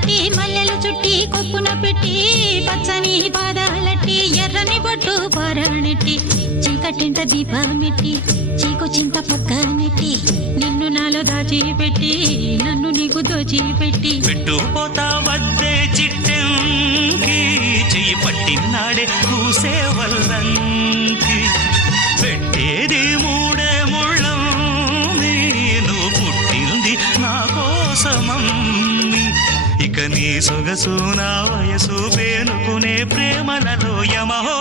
కట్టి మల్లెలు చుట్టి కొప్పున పెట్టి పచ్చని పాదాలట్టి ఎర్రని బొట్టు పారాణెట్టి చీకటింట దీపమెట్టి చీకు చింత పక్క నెట్టి నిన్ను నాలో దాచిపెట్టి నన్ను నీకు దోచిపెట్టి పెట్టుపోతా వద్దే చిట్టంకి చెయ్యి పట్టినాడే కూసే వల్లంకి పెట్టేది మూడే ముళ్ళం నువ్వు పుట్టింది నా కోసమమ్మి ఇక నీ సొగసు నా వయసు పేనుకునే ప్రేమలలో యమహో